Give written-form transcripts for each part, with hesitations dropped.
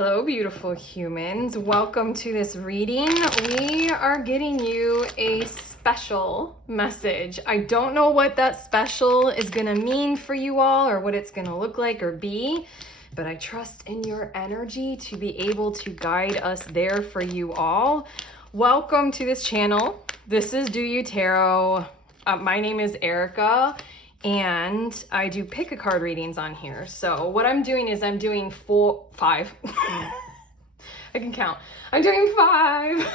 Hello, beautiful humans. Welcome to this reading. We are getting you a special message. I don't know what that special is going to mean for you all or what it's going to look like or be, but I trust in your energy to be able to guide us there for you all. Welcome to this channel. This is Do You Tarot. My name is Erica. And I do pick a card readings on here. So what I'm doing is I'm doing five. I can count. I'm doing 5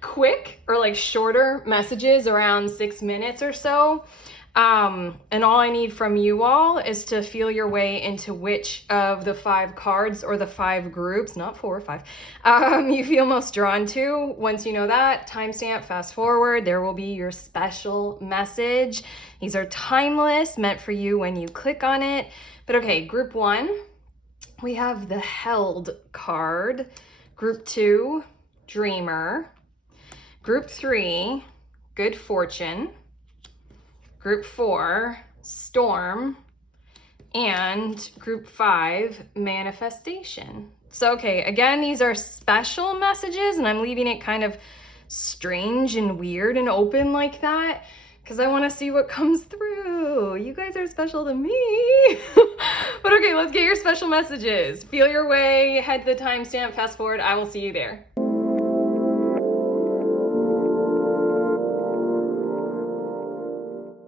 quick or like shorter messages around 6 minutes or so. And all I need from you all is to feel your way into which of the 5 cards or the 5 groups, not 4 or 5, you feel most drawn to. Once you know that, timestamp, fast forward, there will be your special message. These are timeless, meant for you when you click on it. But okay, group 1, we have the Held card. Group 2, Dreamer. Group 3, Good Fortune. Group 4, Storm, and Group 5, Manifestation. So, okay, again, these are special messages, and I'm leaving it kind of strange and weird and open like that, because I want to see what comes through. You guys are special to me. But okay, let's get your special messages. Feel your way, head to the timestamp, fast forward, I will see you there.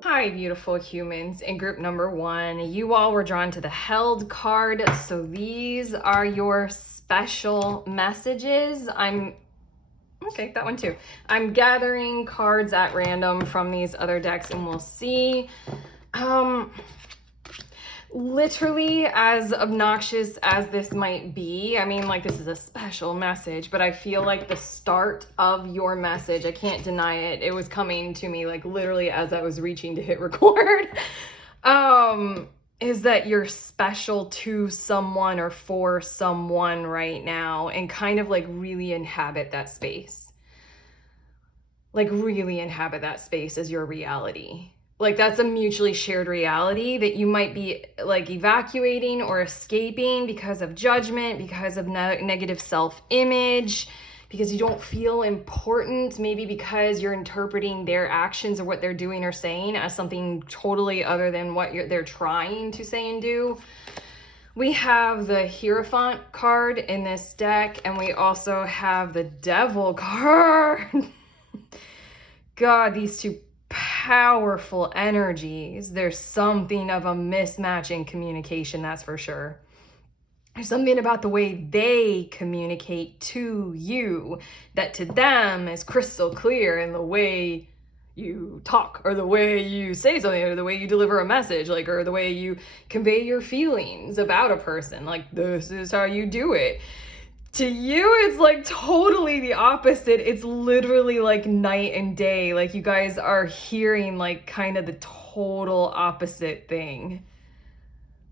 Hi, beautiful humans. In group number 1, you all were drawn to the Held card. So these are your special messages. Okay, that one too. I'm gathering cards at random from these other decks and we'll see. Literally, as obnoxious as this might be, I mean, like, this is a special message, but I feel like the start of your message, I can't deny it, it was coming to me, like, literally as I was reaching to hit record, is that you're special to someone or for someone right now, and kind of, like, really inhabit that space. Like, really inhabit that space as your reality. Like, that's a mutually shared reality that you might be like evacuating or escaping because of judgment, because of negative self-image, because you don't feel important, maybe because you're interpreting their actions or what they're doing or saying as something totally other than what they're trying to say and do. We have the Hierophant card in this deck, and we also have the Devil card. God, these two powerful energies. There's something of a mismatch in communication, that's for sure. There's something about the way they communicate to you that to them is crystal clear, in the way you talk or the way you say something or the way you deliver a message, like, or the way you convey your feelings about a person. Like, this is how you do it. To you, it's like totally the opposite. It's literally like night and day. Like, you guys are hearing like kind of the total opposite thing.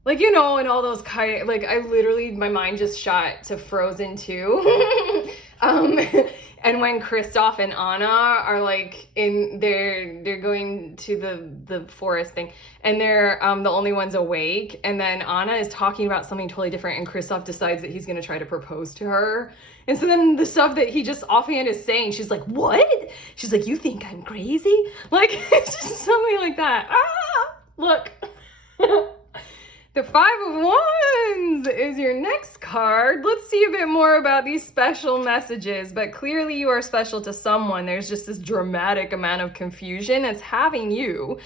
Like, you know, and all those kind, like, I literally, my mind just shot to Frozen 2. And when Kristoff and Anna are like they're going to the forest thing, and they're the only ones awake, and then Anna is talking about something totally different, and Kristoff decides that he's gonna try to propose to her. And so then the stuff that he just offhand is saying, she's like, what? She's like, you think I'm crazy? Like, it's just something like that. Look. The 5 of Wands is your next card. Let's see a bit more about these special messages, but clearly you are special to someone. There's just this dramatic amount of confusion that's having you.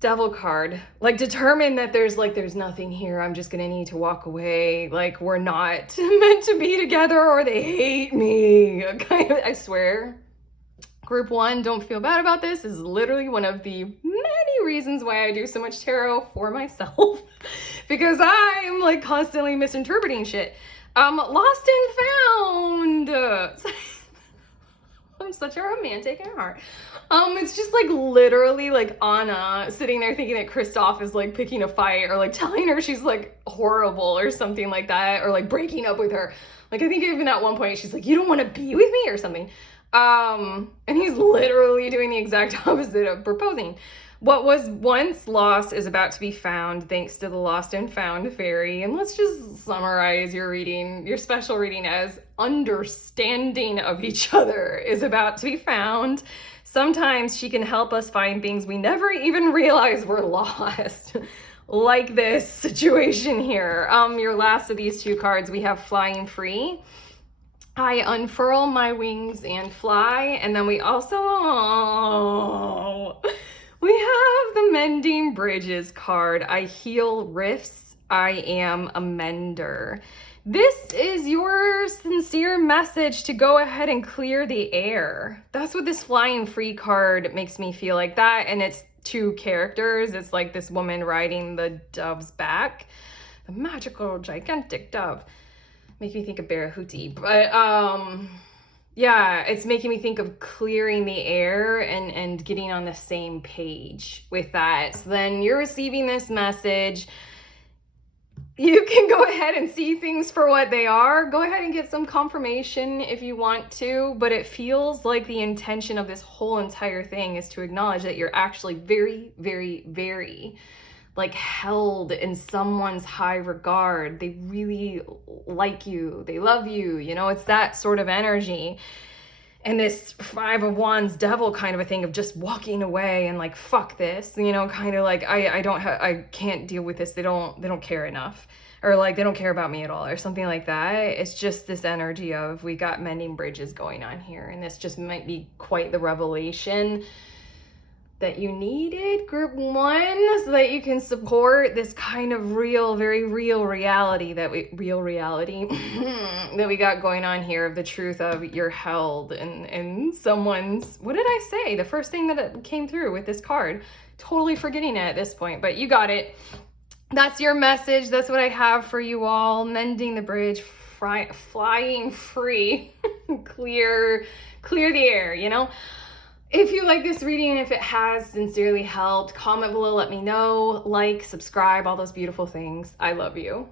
Devil card, like, determine that there's nothing here. I'm just gonna need to walk away. Like, we're not meant to be together, or they hate me. I swear. Group 1, don't feel bad about this. This is literally one of the many reasons why I do so much tarot for myself, because I'm like constantly misinterpreting shit. Lost and found. I'm such a romantic at heart. It's just like literally like Anna sitting there thinking that Kristoff is like picking a fight, or like telling her she's like horrible or something like that, or like breaking up with her. Like, I think even at one point she's like, you don't want to be with me or something. And he's literally doing the exact opposite of proposing. What was once lost is about to be found thanks to the lost and found fairy. And let's just summarize your reading, your special reading, as understanding of each other is about to be found. Sometimes she can help us find things we never even realized were lost. Like this situation here. Your last of these two cards, we have Flying Free. I unfurl my wings and fly. And then we also, we have the Mending Bridges card. I heal rifts. I am a mender. This is your sincere message to go ahead and clear the air. That's what this Flying Free card makes me feel like that. And it's two characters. It's like this woman riding the dove's back. The magical, gigantic dove. Make me think of Barahuti. But yeah, it's making me think of clearing the air and getting on the same page with that. So then you're receiving this message. You can go ahead and see things for what they are. Go ahead and get some confirmation if you want to, but it feels like the intention of this whole entire thing is to acknowledge that you're actually very, very, very like held in someone's high regard. They really like you. They love you. You know, it's that sort of energy. And this Five of Wands devil kind of a thing of just walking away and like, fuck this, you know, kind of like, I can't deal with this. They don't care enough, or like, they don't care about me at all, or something like that. It's just this energy of, we got Mending Bridges going on here. And this just might be quite the revelation that you needed, group one, so that you can support this kind of real, very real reality that we that we got going on here, of the truth of you're held in someone's, what did I say? The first thing that came through with this card, totally forgetting it at this point, but you got it. That's your message. That's what I have for you all. Mending the bridge, flying free, clear the air, you know? If you like this reading, if it has sincerely helped, comment below, let me know, like, subscribe, all those beautiful things. I love you.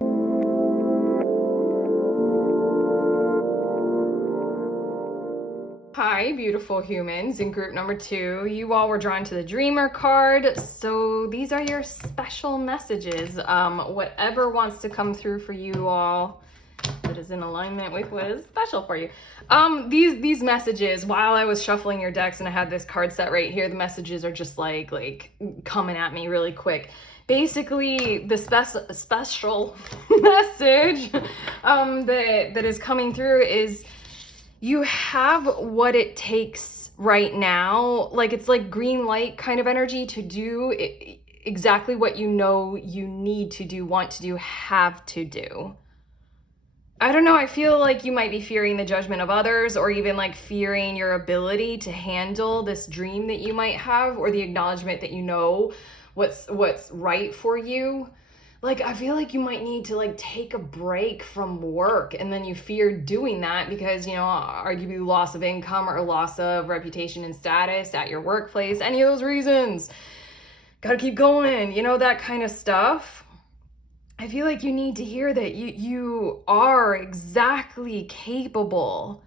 Hi, beautiful humans. In group number 2, you all were drawn to the Dreamer card. So these are your special messages. Whatever wants to come through for you all that is in alignment with what is special for you. These messages, while I was shuffling your decks and I had this card set right here, the messages are just like coming at me really quick. Basically, the special message that is coming through is you have what it takes right now. Like, it's like green light kind of energy to do exactly what you know you need to do, want to do, have to do. I don't know, I feel like you might be fearing the judgment of others, or even like fearing your ability to handle this dream that you might have, or the acknowledgement that you know what's right for you. Like, I feel like you might need to like take a break from work, and then you fear doing that because, you know, arguably loss of income or loss of reputation and status at your workplace, any of those reasons. Gotta keep going, you know, that kind of stuff. I feel like you need to hear that you are exactly capable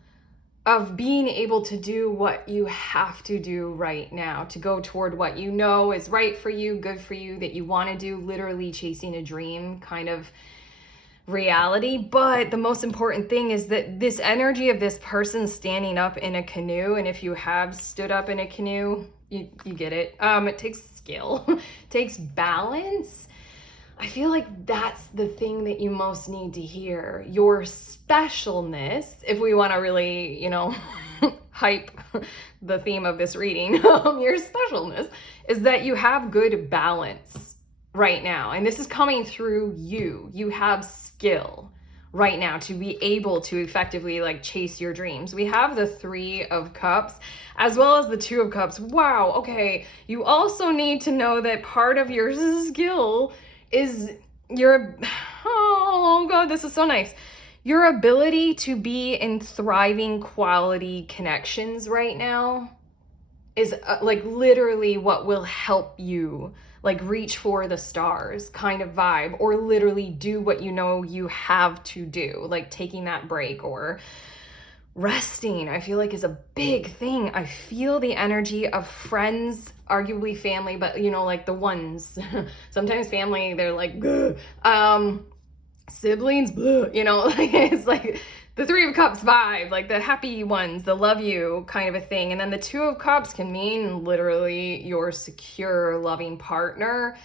of being able to do what you have to do right now, to go toward what you know is right for you, good for you, that you want to do, literally chasing a dream kind of reality. But the most important thing is that this energy of this person standing up in a canoe, and if you have stood up in a canoe, you get it. It takes skill, it takes balance. I feel like that's the thing that you most need to hear. Your specialness, if we want to really, you know, hype the theme of this reading, your specialness is that you have good balance right now. And this is coming through you. You have skill right now to be able to effectively like chase your dreams. We have the 3 of Cups as well as the 2 of Cups. Wow. Okay. You also need to know that part of your skill is oh God, this is so nice. Your ability to be in thriving quality connections right now is like literally what will help you like reach for the stars kind of vibe, or literally do what you know you have to do, like taking that break or Resting, I feel like, is a big thing. I feel the energy of friends, arguably family, but you know, like the ones. Sometimes family, they're like, siblings, you know, like it's like the Three of Cups vibe, like the happy ones, the love you kind of a thing. And then the Two of Cups can mean literally your secure, loving partner,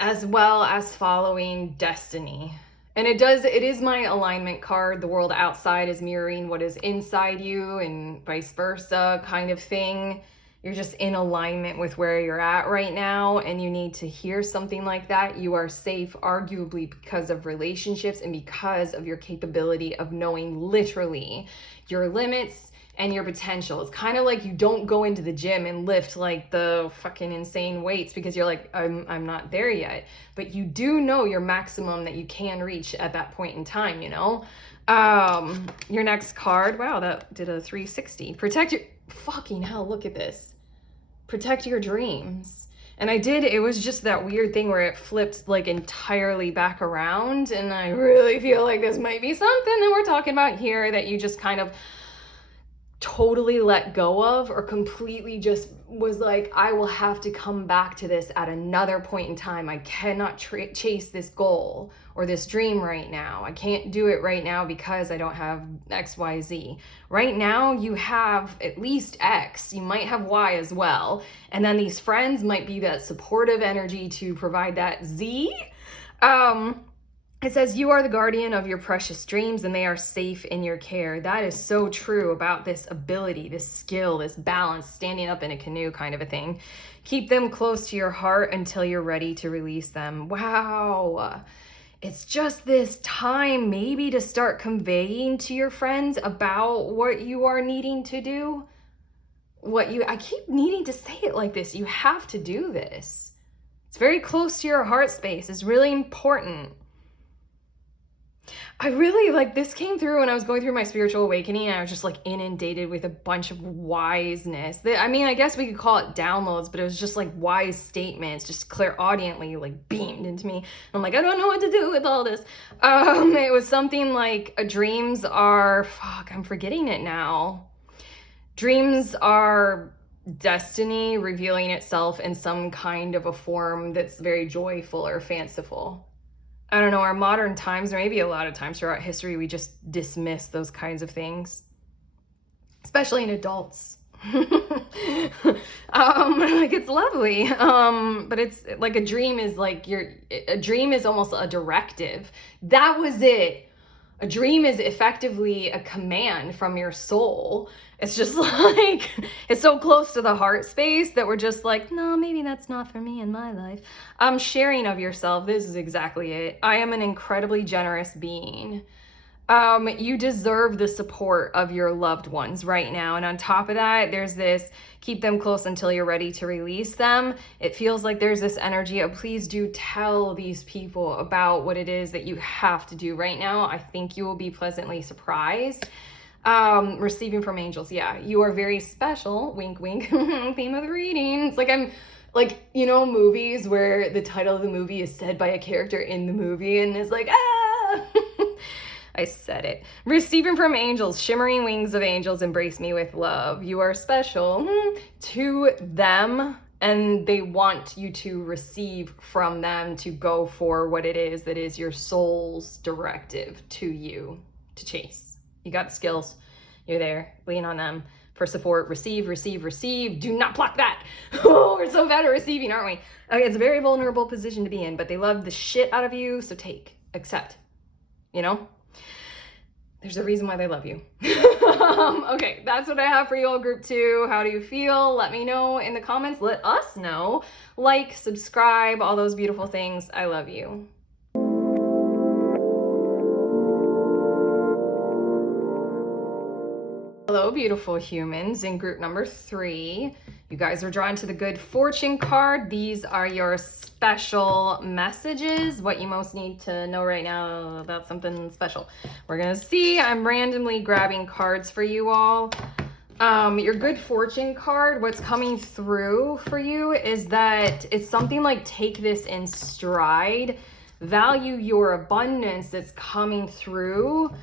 as well as following destiny. And it is my alignment card. The world outside is mirroring what is inside you and vice versa kind of thing. You're just in alignment with where you're at right now, and you need to hear something like that. You are safe, arguably because of relationships and because of your capability of knowing literally your limits and your potential. It's kind of like you don't go into the gym and lift like the fucking insane weights because you're like, I'm not there yet. But you do know your maximum that you can reach at that point in time, you know? Your next card, wow, that did a 360. Protect your, fucking hell, look at this. Protect your dreams. And it was just that weird thing where it flipped like entirely back around. And I really feel like this might be something that we're talking about here that you just kind of totally let go of, or completely just was like, I will have to come back to this at another point in time. I cannot chase this goal or this dream right now. I can't do it right now because I don't have XYZ. Right now you have at least X, you might have Y as well. And then these friends might be that supportive energy to provide that Z. It says, you are the guardian of your precious dreams and they are safe in your care. That is so true about this ability, this skill, this balance, standing up in a canoe kind of a thing. Keep them close to your heart until you're ready to release them. Wow. It's just this time maybe to start conveying to your friends about what you are needing to do. I keep needing to say it like this. You have to do this. It's very close to your heart space. It's really important. I really, like, this came through when I was going through my spiritual awakening, and I was just like inundated with a bunch of wiseness. I mean, I guess we could call it downloads, but it was just like wise statements, just clairaudiently like beamed into me. I'm like, I don't know what to do with all this. It was something like, dreams are, fuck, I'm forgetting it now. Dreams are destiny revealing itself in some kind of a form that's very joyful or fanciful. I don't know, our modern times, or maybe a lot of times throughout history, we just dismiss those kinds of things, especially in adults. Like, it's lovely, but it's like a dream is like a dream is almost a directive. That was it. A dream is effectively a command from your soul. It's just like, it's so close to the heart space that we're just like, no, maybe that's not for me in my life. Sharing of yourself, this is exactly it. I am an incredibly generous being. You deserve the support of your loved ones right now. And on top of that, there's this, keep them close until you're ready to release them. It feels like there's this energy of, please do tell these people about what it is that you have to do right now. I think you will be pleasantly surprised. Receiving from angels. Yeah, you are very special. Wink, wink. Theme of the reading. It's like, I'm like, you know, movies where the title of the movie is said by a character in the movie and it's like, ah. I said it. Receiving from angels, shimmering wings of angels embrace me with love. You are special to them, and they want you to receive from them, to go for what it is that is your soul's directive to you to chase. You got the skills. You're there. Lean on them for support. Receive, receive, receive. Do not block that. Oh, we're so bad at receiving, aren't we? Okay, it's a very vulnerable position to be in, but they love the shit out of you, so take, accept, you know? There's a reason why they love you. Okay, that's what I have for you all, group 2. How do you feel? Let me know in the comments. Let us know. Like, subscribe, all those beautiful things. I love you. Hello, beautiful humans. In group number 3, you guys are drawn to the good fortune card. These are your special messages, what you most need to know right now about something special. We're gonna see. I'm randomly grabbing cards for you all. Your good fortune card, what's coming through for you is that it's something like, take this in stride, value your abundance that's coming through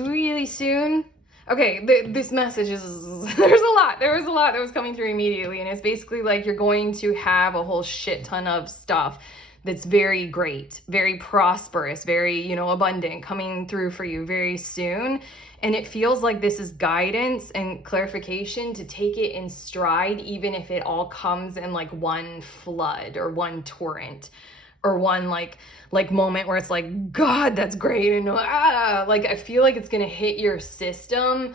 really soon. Okay, this message is, there's a lot. There was a lot that was coming through immediately. And it's basically like you're going to have a whole shit ton of stuff that's very great, very prosperous, very, abundant coming through for you very soon. And it feels like this is guidance and clarification to take it in stride, even if it all comes in like one flood or one torrent or one like moment where it's like, God, that's great. And like, I feel like it's going to hit your system,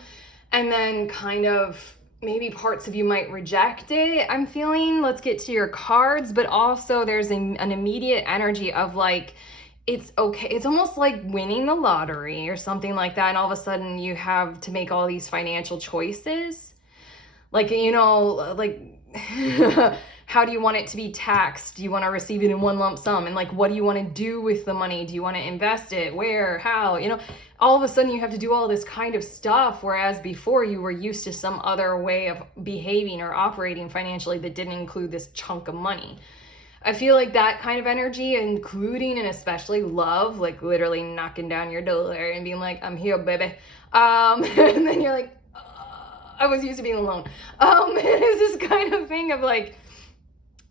and then kind of maybe parts of you might reject it. I'm feeling, let's get to your cards, but also there's an immediate energy of like, it's okay. It's almost like winning the lottery or something like that. And all of a sudden you have to make all these financial choices. Like, like, how do you want it to be taxed? Do you want to receive it in one lump sum? And like, what do you want to do with the money? Do you want to invest it? Where? How? All of a sudden you have to do all this kind of stuff. Whereas before you were used to some other way of behaving or operating financially that didn't include this chunk of money. I feel like that kind of energy, including and especially love, like literally knocking down your door and being like, I'm here, baby. And then you're like, I was used to being alone. It's this kind of thing of like,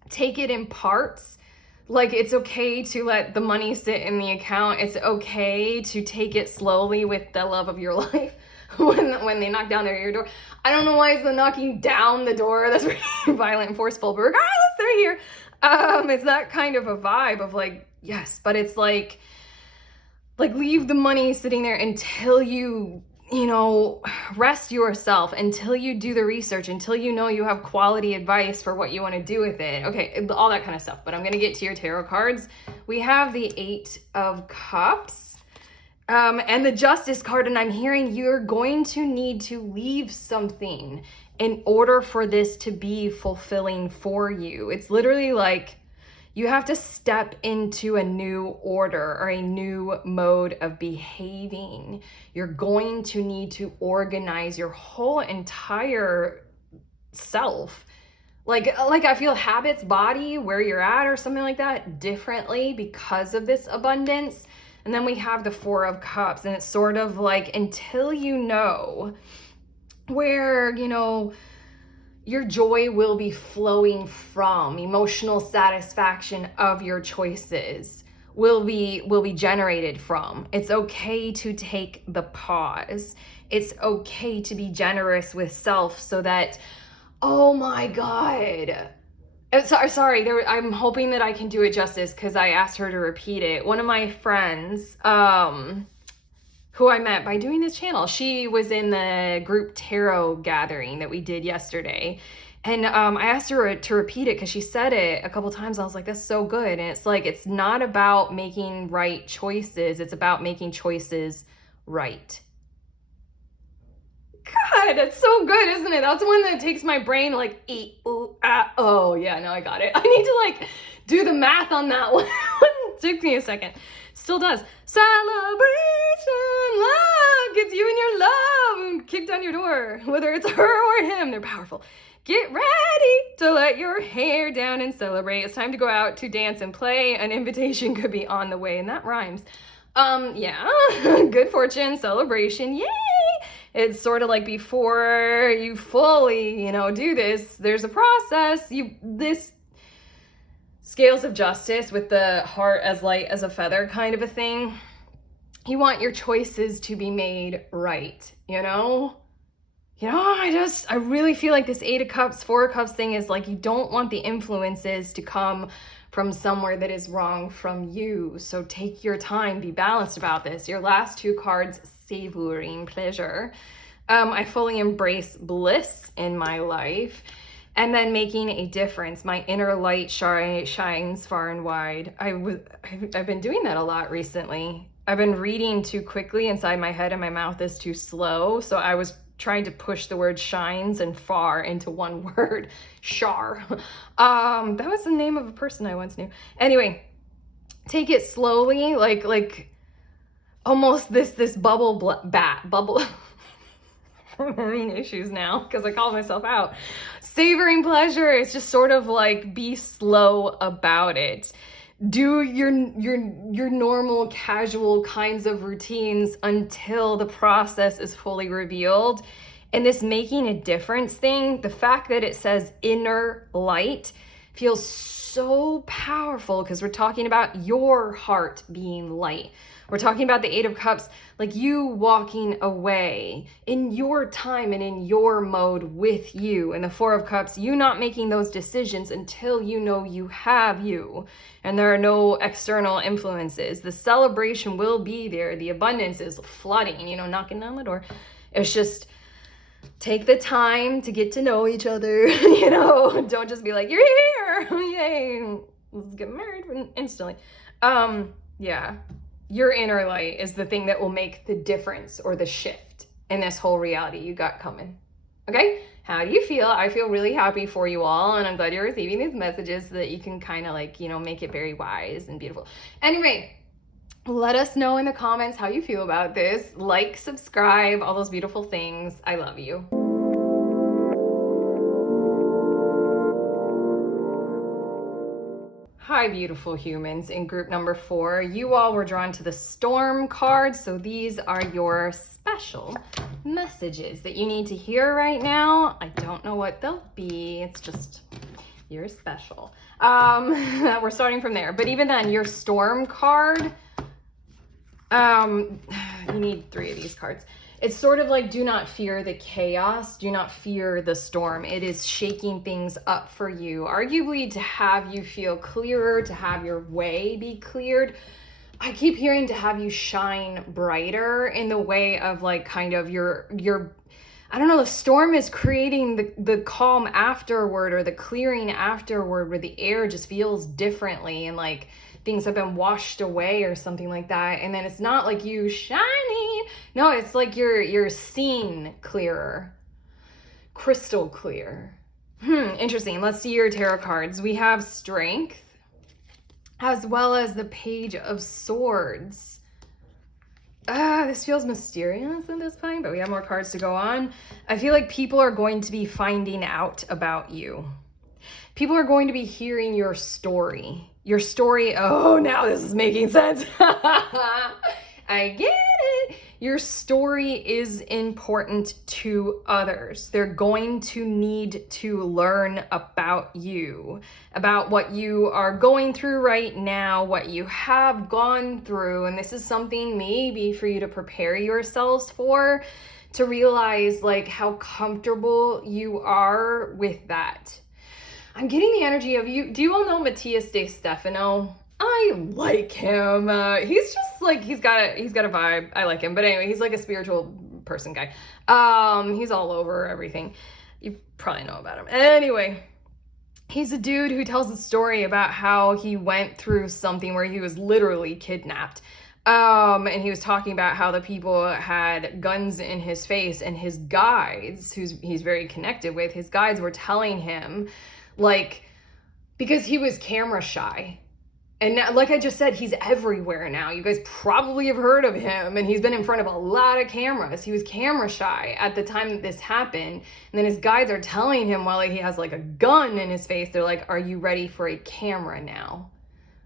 take it in parts. Like, it's okay to let the money sit in the account. It's okay to take it slowly with the love of your life when they knock down your door. I don't know why it's the knocking down the door that's really violent and forceful, but regardless, they're here. It's that kind of a vibe of like, yes, but it's like leave the money sitting there until you rest yourself, until you do the research, until you have quality advice for what you want to do with it. Okay, all that kind of stuff. But I'm going to get to your tarot cards. We have the 8 of Cups and the Justice card. And I'm hearing you're going to need to leave something in order for this to be fulfilling for you. It's literally like you have to step into a new order or a new mode of behaving. You're going to need to organize your whole entire self. Like I feel habits, body, where you're at or something like that differently because of this abundance. And then we have the 4 of Cups, and it's sort of like until you know where, your joy will be flowing from, emotional satisfaction of your choices will be generated from. It's okay to take the pause. It's okay to be generous with self so that, oh my God. Sorry, I'm hoping that I can do it justice because I asked her to repeat it. One of my friends, who I met by doing this channel, she was in the group tarot gathering that we did yesterday. And I asked her to repeat it because she said it a couple times. I was like, that's so good. And it's like, it's not about making right choices. It's about making choices right. God, that's so good, isn't it? That's one that takes my brain like, oh yeah, no, I got it. I need to like do the math on that one. Took me a second. Still does. Celebration, love gets you and your love kicked down your door. Whether it's her or him, they're powerful. Get ready to let your hair down and celebrate. It's time to go out to dance and play. An invitation could be on the way, and that rhymes. Yeah, good fortune, celebration, yay! It's sort of like before you fully, do this, there's a process. This scales of justice with the heart as light as a feather kind of a thing. You want your choices to be made right, I really feel like this 8 of Cups, 4 of Cups thing is like, you don't want the influences to come from somewhere that is wrong from you. So take your time, be balanced about this. Your last 2 cards, savoring pleasure. I fully embrace bliss in my life. And then making a difference. My inner light shines far and wide. I've been doing that a lot recently. I've been reading too quickly inside my head and my mouth is too slow. So I was trying to push the word shines and far into one word. Shar. That was the name of a person I once knew. Anyway, take it slowly, like almost this bubble. I'm having issues now because I call myself out. Savoring pleasure is just sort of like be slow about it. do your normal casual kinds of routines until the process is fully revealed. And this making a difference thing, the fact that it says inner light feels so powerful, because we're talking about your heart being light. We're talking about the Eight of Cups, like you walking away in your time and in your mode with you. And the Four of Cups, you not making those decisions until you know you have you and there are no external influences. The celebration will be there. The abundance is flooding, knocking on the door. It's just take the time to get to know each other, Don't just be like, you're here, yay, let's get married instantly. Yeah. Your inner light is the thing that will make the difference or the shift in this whole reality you got coming. Okay? How do you feel? I feel really happy for you all, and I'm glad you're receiving these messages so that you can kind of make it very wise and beautiful. Anyway, let us know in the comments how you feel about this. Like, subscribe, all those beautiful things. I love you. Hi, beautiful humans. In group number 4, you all were drawn to the Storm card. So these are your special messages that you need to hear right now. I don't know what they'll be. It's just, you're special. We're starting from there. But even then, your Storm card, you need 3 of these cards. It's sort of like, do not fear the chaos. Do not fear the storm. It is shaking things up for you, arguably to have you feel clearer, to have your way be cleared. I keep hearing to have you shine brighter in the way of kind of your I don't know, the storm is creating the calm afterward, or the clearing afterward, where the air just feels differently and things have been washed away or something like that. And then it's not like you shining. No, it's like you're seen clearer, crystal clear. Interesting. Let's see your tarot cards. We have Strength, as well as the Page of Swords. This feels mysterious at this point, but we have more cards to go on. I feel like people are going to be finding out about you. People are going to be hearing your story. Your story, oh, now this is making sense. I get it. Your story is important to others. They're going to need to learn about you, about what you are going through right now, what you have gone through. And this is something maybe for you to prepare yourselves for, to realize how comfortable you are with that. I'm getting the energy of you. Do you all know Matthias De Stefano? I like him. He's just he's got a vibe. I like him. But anyway, he's a spiritual person guy. He's all over everything. You probably know about him. Anyway, he's a dude who tells a story about how he went through something where he was literally kidnapped. And he was talking about how the people had guns in his face, and his guides, he's very connected with, his guides were telling him, because he was camera shy. And now, like I just said, he's everywhere now. You guys probably have heard of him, and he's been in front of a lot of cameras. He was camera shy at the time that this happened. And then his guides are telling him, while he has a gun in his face, they're like, are you ready for a camera now?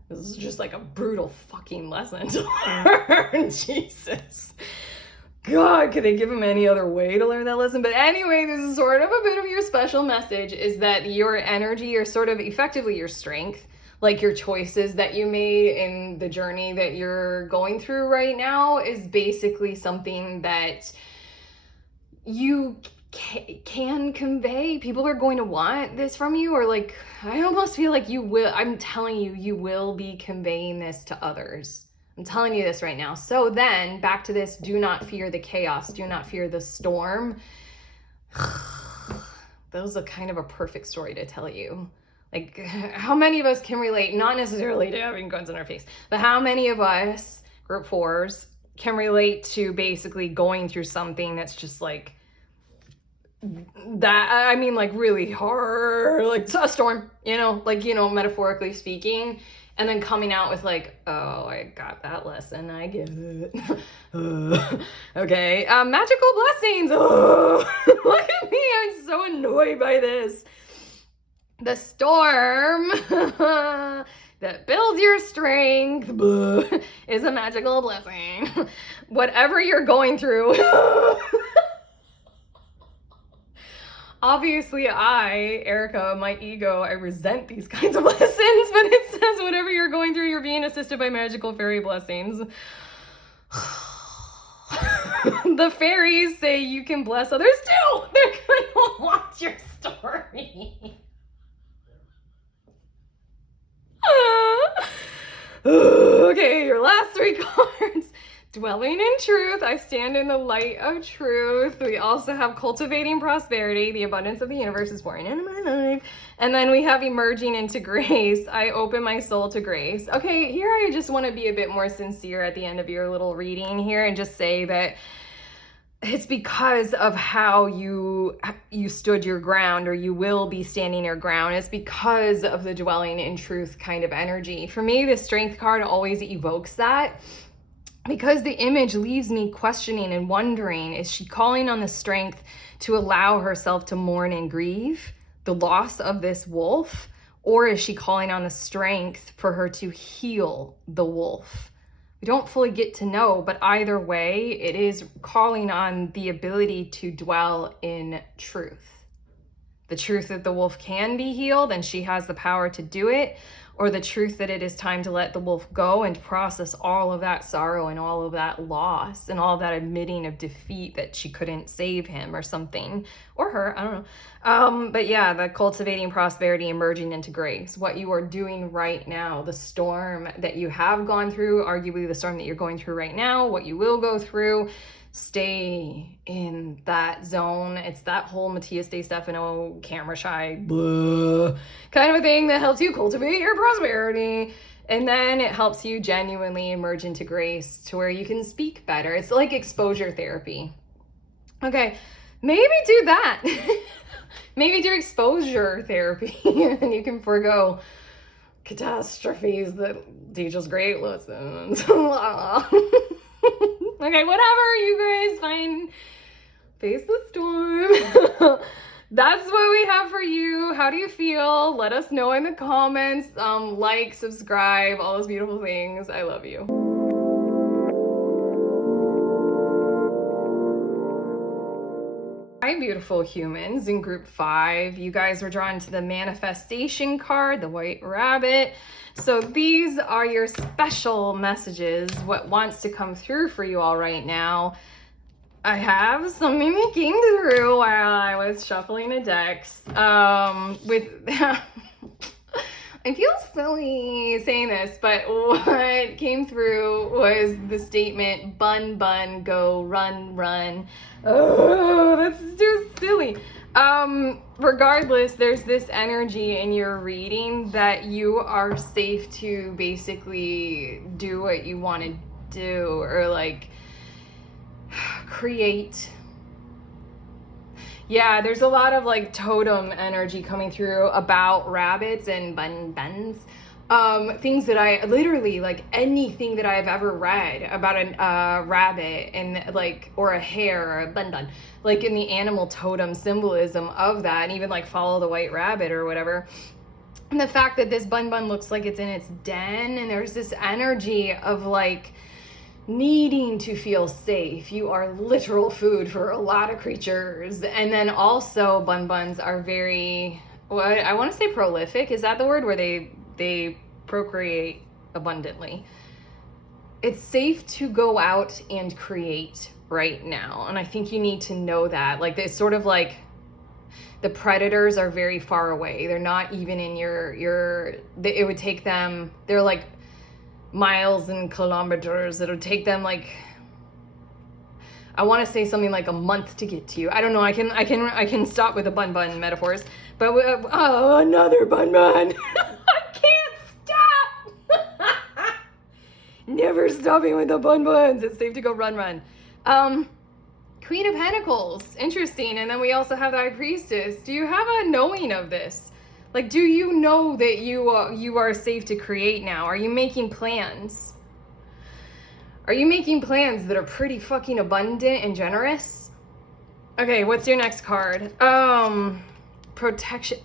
This is just a brutal fucking lesson to learn. Jesus. God, could they give him any other way to learn that lesson? But anyway, this is sort of a bit of your special message, is that your energy, or sort of effectively your strength, your choices that you made in the journey that you're going through right now, is basically something that you can convey. People are going to want this from you, or I almost feel like you will. I'm telling you, you will be conveying this to others. I'm telling you this right now. So then, back to this, do not fear the chaos. Do not fear the storm. That was kind of a perfect story to tell you. How many of us can relate, not necessarily to having guns in our face, but how many of us, group 4s, can relate to basically going through something that's just that, I mean, really hard, a storm, metaphorically speaking. And then coming out with oh, I got that lesson, I get it. Okay, magical blessings. Oh, look at me, I'm so annoyed by this. The storm, that builds your strength is a magical blessing. Whatever you're going through. Obviously, Erica, my ego, I resent these kinds of lessons, but it says whatever you're going through, you're being assisted by magical fairy blessings. The fairies say you can bless others too. They're gonna want your story. Okay, your last 3 cards. Dwelling in truth, I stand in the light of truth. We also have cultivating prosperity, the abundance of the universe is pouring into my life. And then we have emerging into grace. I open my soul to grace. Okay, here I just want to be a bit more sincere at the end of your little reading here and just say that it's because of how you stood your ground, or you will be standing your ground. It's because of the dwelling in truth kind of energy. For me, the strength card always evokes that, because the image leaves me questioning and wondering, is she calling on the strength to allow herself to mourn and grieve the loss of this wolf? Or is she calling on the strength for her to heal the wolf? We don't fully get to know, but either way, it is calling on the ability to dwell in truth. The truth that the wolf can be healed and she has the power to do it, or the truth that it is time to let the wolf go and process all of that sorrow and all of that loss and all of that admitting of defeat that she couldn't save him or something, or her, I don't know. But yeah, the cultivating prosperity, emerging into grace, what you are doing right now, the storm that you have gone through, arguably the storm that you're going through right now, what you will go through, stay in that zone. It's that whole Matthias De Stefano camera shy blah, kind of a thing that helps you cultivate your prosperity. And then it helps you genuinely emerge into grace to where you can speak better. It's like exposure therapy. Okay, maybe do that. Maybe do exposure therapy and you can forego catastrophes that teach us great lessons. Okay, whatever, you guys, fine. Face the storm. That's what we have for you. How do you feel? Let us know in the comments. Like, subscribe, all those beautiful things. I love you. Hi, beautiful humans in group 5. You guys were drawn to the manifestation card, the white rabbit. So these are your special messages, what wants to come through for you all right now. I have something that came through while I was shuffling the decks. I feel silly saying this, but what came through was the statement, bun, bun, go, run, run. Oh, that's just silly. Regardless, there's this energy in your reading that you are safe to basically do what you want to do, or like create. Yeah, there's a lot of like totem energy coming through about rabbits and buns. Things that I literally, like anything that I've ever read about a rabbit and like, or a hare or a bun, like in the animal totem symbolism of that, and even like follow the white rabbit or whatever. And the fact that this bun looks like it's in its den, and there's this energy of like needing to feel safe. You are literal food for a lot of creatures. And then also buns are very, well, I want to say prolific. Is that the word? Where they procreate abundantly. It's safe to go out and create right now. And I think you need to know that. Like, it's sort of like the predators are very far away. They're not even in it would take them, they're like miles and kilometers. It'll take them like, I want to say something like a month to get to you. I don't know. I can stop with the bun metaphors, but oh, another bun. I can't stop. Never stopping with the buns. It's safe to go run. Queen of Pentacles, interesting. And then we also have the High Priestess. Do you have a knowing of this? Like, do you know that you are safe to create now? Are you making plans? Are you making plans that are pretty fucking abundant and generous? Okay, what's your next card? Protection.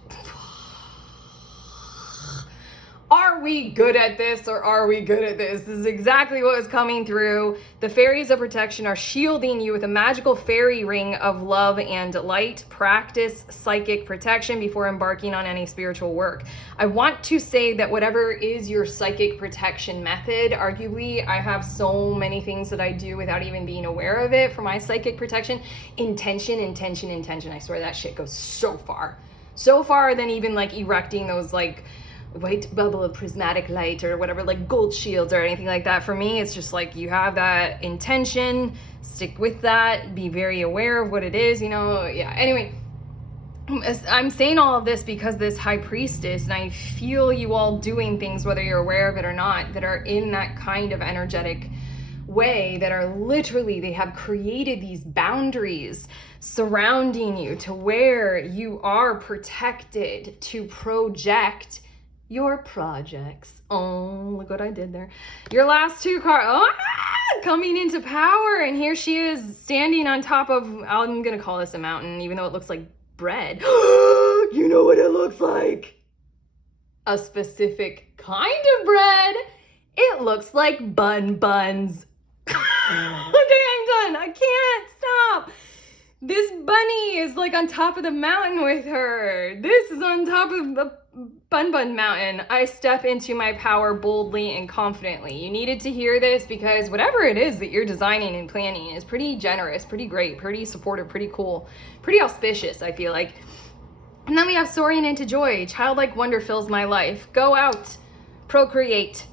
Are we good at this or are we good at this? This is exactly what was coming through. The fairies of protection are shielding you with a magical fairy ring of love and light. Practice psychic protection before embarking on any spiritual work. I want to say that whatever is your psychic protection method, arguably, I have so many things that I do without even being aware of it for my psychic protection. Intention. I swear that shit goes so far. So far than even like erecting those like white bubble of prismatic light or whatever, like gold shields or anything like that. For me, it's just like you have that intention, stick with that, be very aware of what it is, yeah. Anyway, I'm saying all of this because this high priestess, and I feel you all doing things, whether you're aware of it or not, that are in that kind of energetic way, that are literally, they have created these boundaries surrounding you to where you are protected to project your projects. Oh, look what I did there. Your last two cards, coming into power. And here she is standing on top of, I'm going to call this a mountain, even though it looks like bread. You know what it looks like? A specific kind of bread. It looks like buns. Okay, I'm done. I can't stop. This bunny is like on top of the mountain with her. This is on top of the Bun Mountain. I step into my power boldly and confidently. You needed to hear this because whatever it is that you're designing and planning is pretty generous, pretty great, pretty supportive, pretty cool, pretty auspicious, I feel like. And then we have soaring into joy. Childlike wonder fills my life. Go out, procreate,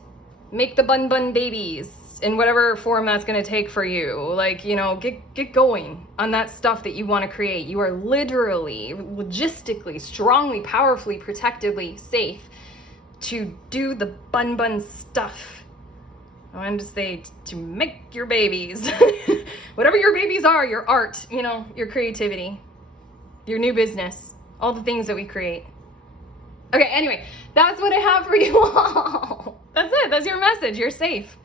make the bun babies in whatever form that's going to take for you. Like, get going on that stuff that you want to create. You are literally, logistically, strongly, powerfully, protectively safe to do the bun stuff. I want to say to make your babies. Whatever your babies are, your art, your creativity, your new business, all the things that we create. Okay, anyway, that's what I have for you all. That's it. That's your message. You're safe.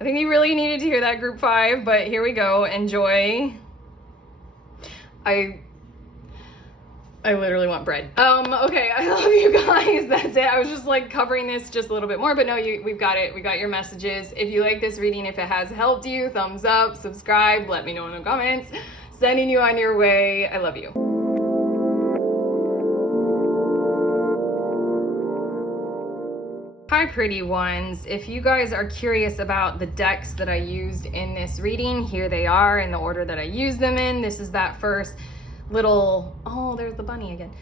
I think you really needed to hear that, group 5, but here we go. Enjoy. I literally want bread. Okay, I love you guys. That's it. I was just like covering this just a little bit more, but no, we've got it. We got your messages. If you like this reading, if it has helped you, thumbs up, subscribe, let me know in the comments. Sending you on your way. I love you. Hi pretty ones. If you guys are curious about the decks that I used in this reading, here they are in the order that I used them in. This is that first little, there's the bunny again,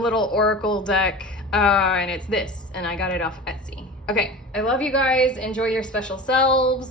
little oracle deck, and it's this, and I got it off Etsy. Okay, I love you guys. Enjoy your special selves.